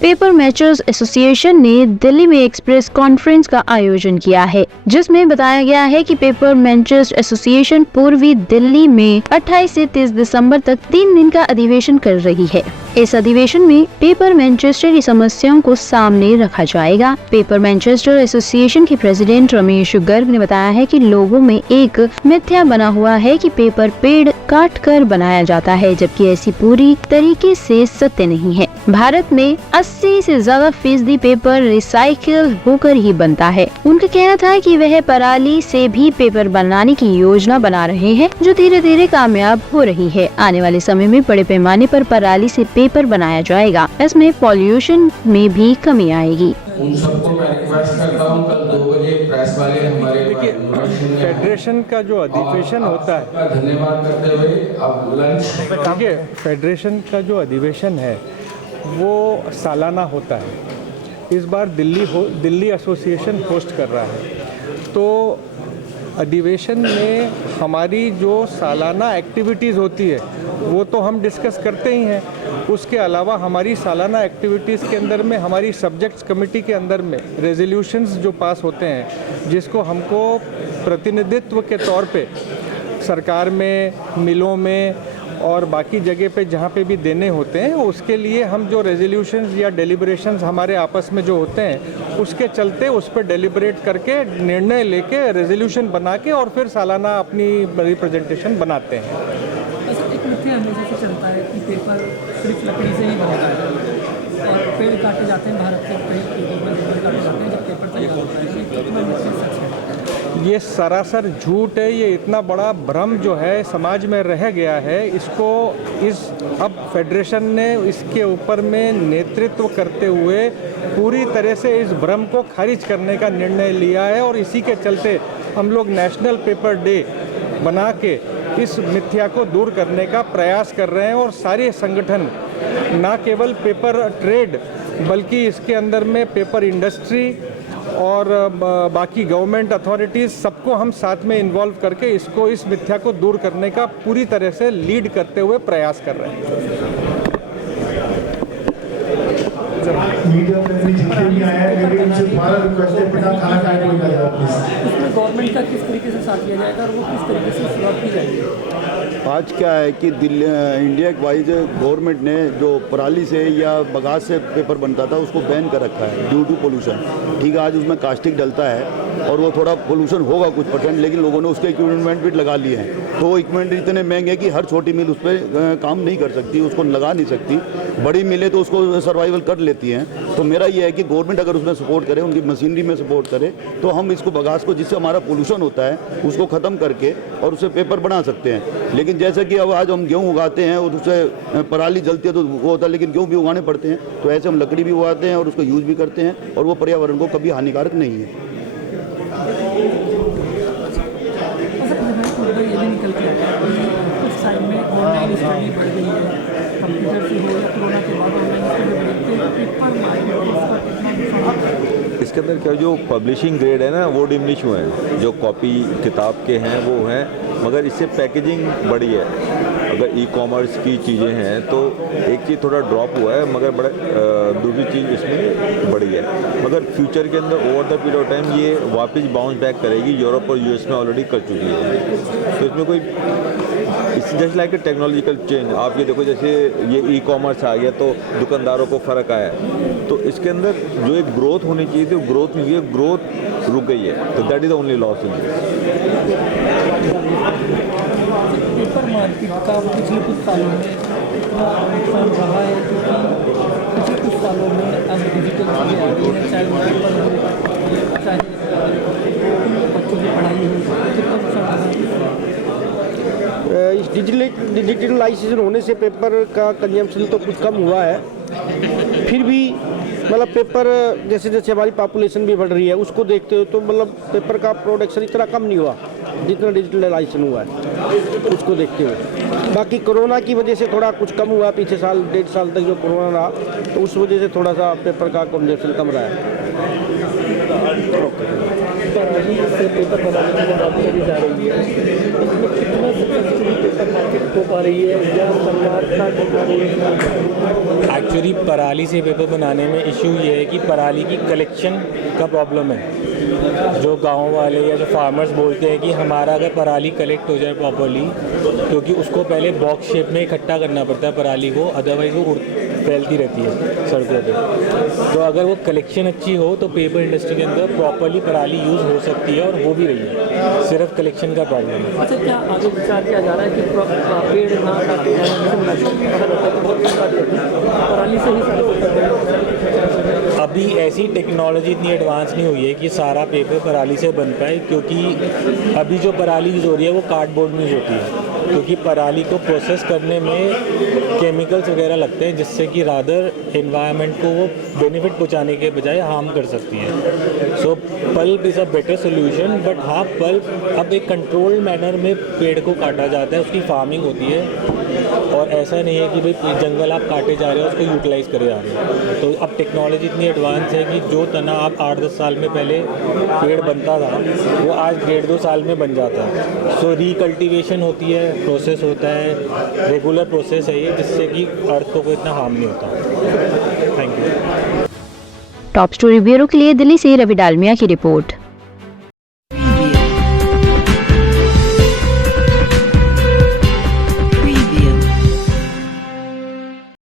Paper मेचर्स association ने दिल्ली में एक प्रेस कॉन्फ्रेंस का आयोजन किया है, जिसमें बताया गया है कि पेपर मेचर्स एसोसिएशन पूर्वी दिल्ली में 28 से 30 दिसंबर तक 3 दिन का अधिवेशन कर रही है। इस अधिवेशन में पेपर मैनचेस्टर की समस्याओं को सामने रखा जाएगा। पेपर मैनचेस्टर एसोसिएशन के प्रेसिडेंट रमेश गर्ग ने बताया है कि लोगों में एक मिथ्या बना हुआ है कि पेपर पेड़ काट कर बनाया जाता है, जबकि ऐसी पूरी तरीके से सत्य नहीं है। भारत में 80 से ज्यादा फीसदी पेपर रिसाइकिल होकर ही बनता है। उनका कहना था कि वह पराली से भी पेपर बनाने की योजना बना रहे हैं, जो धीरे धीरे कामयाब हो रही है। आने वाले समय में बड़े पैमाने पर पराली से पेपर बनाया जाएगा। इसमें पॉल्यूशन में भी कमी आएगी। उन सबको मैं रिक्वेस्ट करता हूं, कल 2 बजे प्रेस वाले हमारे फेडरेशन का जो अधिवेशन होता है, धन्यवाद करते हुए अब लंच। फेडरेशन का जो अधिवेशन है वो सालाना होता है। इस बार दिल्ली एसोसिएशन होस्ट कर रहा है। तो अधिवेशन में हमारी जो सालाना एक्टिविटीज़ होती है वो तो हम डिस्कस करते ही हैं। उसके अलावा हमारी सालाना एक्टिविटीज़ के अंदर में हमारी सब्जेक्ट्स कमेटी के अंदर में रेजोल्यूशंस जो पास होते हैं, जिसको हमको प्रतिनिधित्व के तौर पे सरकार में, मिलों में और बाकी जगह पे जहाँ पे भी देने होते हैं, उसके लिए हम जो रेजोल्यूशंस या डेलिब्रेशंस हमारे आपस में जो होते हैं, उसके चलते उस पर डेलिब्रेट करके निर्णय लेके रेजोल्यूशन बना के और फिर सालाना अपनी रिप्रेजेंटेशन बनाते हैं। एक मिथ्या हमेशा से चलता है कि पेपर सिर्फ लकड़ी से ही बनेगा और पेड़ काटे जाते हैं। भारत के कई पेड़ काटे जाते हैं जब पेपर तैयार होता है। कितना मिथ्या सच है? ये सरासर झूठ है। ये इतना बड़ा भ्रम जो है समाज में रह गया है, इसको अब फेडरेशन ने इसके ऊपर में नेतृत्व करते हुए पूरी तरह से इस भ्रम को खारिज करने का निर्णय लिया है और इसी के चलते हम लोग नेशनल पेपर डे बना के इस मिथ्या को दूर करने का प्रयास कर रहे हैं। और सारे संगठन, ना केवल पेपर ट्रेड बल्कि इसके अंदर में पेपर इंडस्ट्री और बाकी गवर्नमेंट अथॉरिटीज़, सबको हम साथ में इन्वॉल्व करके इस मिथ्या को दूर करने का पूरी तरह से लीड करते हुए प्रयास कर रहे हैं। उसमें गवर्नमेंट का किस तरीके से साथ दिया जाएगा और वो किस तरीके से शुरुआत की जाएगी? आज क्या है कि इंडिया वाइज गवर्नमेंट ने जो पराली से या बगास से पेपर बनता था उसको बैन कर रखा है ड्यू टू पोल्यूशन। ठीक है, आज उसमें कास्टिक डलता है और वो थोड़ा पोल्यूशन होगा कुछ %, लेकिन लोगों ने उसके इक्विपमेंट भी लगा लिए हैं। तो वो इक्विपमेंट इतने महंगे हैं कि हर छोटी मिल उस पर काम नहीं कर सकती, उसको लगा नहीं सकती। बड़ी मिलें तो उसको सर्वाइवल कर लेती हैं। तो मेरा ये है कि गवर्नमेंट अगर उसमें सपोर्ट करे, उनकी मशीनरी में सपोर्ट करे, तो हम इसको बगास को, जिससे हमारा पोल्यूशन होता है, उसको ख़त्म करके और उससे पेपर बना सकते हैं। लेकिन जैसे कि अब आज हम गेहूँ उगाते हैं और उससे पराली जलती है तो वो होता है, लेकिन गेहूँ भी उगाने पड़ते हैं। तो ऐसे हम लकड़ी भी उगाते हैं और उसको यूज़ भी करते हैं और वो पर्यावरण को कभी हानिकारक नहीं है। ये भी निकल के आता है कुछ साइड में ऑनलाइन स्टडी बढ़ गई है, कंप्यूटर से हो या कोरोना के बाद ऑनलाइन स्टडी बढ़ती है, पेपर मार्केट उसका कितना नुकसान? इसके अंदर क्या, जो पब्लिशिंग ग्रेड है ना वो डिमिनिश हुए हैं, जो कॉपी किताब के हैं वो हैं, मगर इससे पैकेजिंग बड़ी है। अगर ई-कॉमर्स की चीज़ें हैं तो एक चीज़ थोड़ा ड्रॉप हुआ है, मगर दूसरी चीज़ इसमें बड़ी है। मगर फ्यूचर के अंदर over the period of time ये वापस बाउंस बैक करेगी। यूरोप और यूएस में ऑलरेडी कर चुकी है। तो इसमें कोई, it's just like a technological change. आप ये देखो, जैसे ये ई-कॉमर्स आ गया तो दुकानदारों को फ़र्क आया, तो इसके अंदर जो एक ग्रोथ होनी चाहिए थी वो ग्रोथ नहीं हुई है, ग्रोथ रुक गई है। तो that is the only loss in this. Paper market का पिछले कुछ सालों में इतना नुकसान रहा है, क्योंकि पिछले कुछ सालों में अब डिजिटल चीज़ें आ रही हैं, चाहे पेपर हो, चाहे बच्चों की पढ़ाई हो, कितना नुकसान रहा है? इस डिजिटलाइजेशन होने से पेपर का कंजम्पशन तो कुछ कम हुआ है। फिर भी मतलब पेपर जैसे जैसे हमारी पॉपुलेशन भी बढ़ रही है, उसको देखते हो तो मतलब पेपर का प्रोडक्शन इतना कम नहीं हुआ जितना डिजिटलाइजेशन हुआ है, उसको देखते हुए। बाकी कोरोना की वजह से थोड़ा कुछ कम हुआ, पीछे साल 1.5 साल तक जो कोरोना रहा, तो उस वजह से थोड़ा सा पेपर का कंजम्पशन कम रहा है। पेपर बनाने की बात करी जा रही है, इसमें कितना सक्सेसफुली पेपर मार्केट हो पा रही है या सरकार का कितना रोल है? एक्चुअली पराली से पेपर बनाने में इशू ये है कि पराली की कलेक्शन का प्रॉब्लम है। जो गांव वाले या जो फार्मर्स बोलते हैं कि हमारा अगर पराली कलेक्ट हो जाए प्रॉपर्ली, क्योंकि उसको पहले बॉक्स शेप में इकट्ठा करना पड़ता है पराली को, अदरवाइज़ वो फैलती रहती है सड़कों पे। तो अगर वो कलेक्शन अच्छी हो तो पेपर इंडस्ट्री के अंदर प्रॉपर्ली पराली यूज़ हो सकती है और हो भी रही है, सिर्फ कलेक्शन का प्रॉब्लम है। अच्छा, क्या आगे विचार किया जा रहा है कि पेड़ ना काटे जाए, जैसे नेशनल ऐसा रहता है कि बहुत चीज़ काट लेते हैं, पराली से ही सारे अभी ऐसी टेक्नोलॉजी इतनी एडवांस नहीं हुई है कि सारा पेपर पराली से बन पाए, क्योंकि अभी जो पराली यूज़ हो रही है वो कार्डबोर्ड में यूज़ होती है, क्योंकि पराली को प्रोसेस करने में केमिकल्स वगैरह लगते हैं जिससे कि रादर एनवायरनमेंट को वो बेनिफिट पहुंचाने के बजाय हार्म कर सकती है। So pulp is a better solution, but हाँ पल्प अब एक कंट्रोल्ड मैनर में पेड़ को काटा जाता है, उसकी फार्मिंग होती है, और ऐसा नहीं है कि भाई जंगल आप काटे जा रहे हो उसको यूटिलाइज़ करे जा रहे हो। तो अब टेक्नोलॉजी इतनी एडवांस है कि जो तना आप 8-10 साल में पहले पेड़ बनता था वो आज 1.5-2 साल में बन जाता है। सो रिकल्टिवेशन होती है, प्रोसेस होता है, रेगुलर प्रोसेस है ये, जिससे कि अर्थ को कोई इतना हार्म नहीं होता। Thank you. Top story bureau के लिए दिल्ली से रवि डालमिया की रिपोर्ट।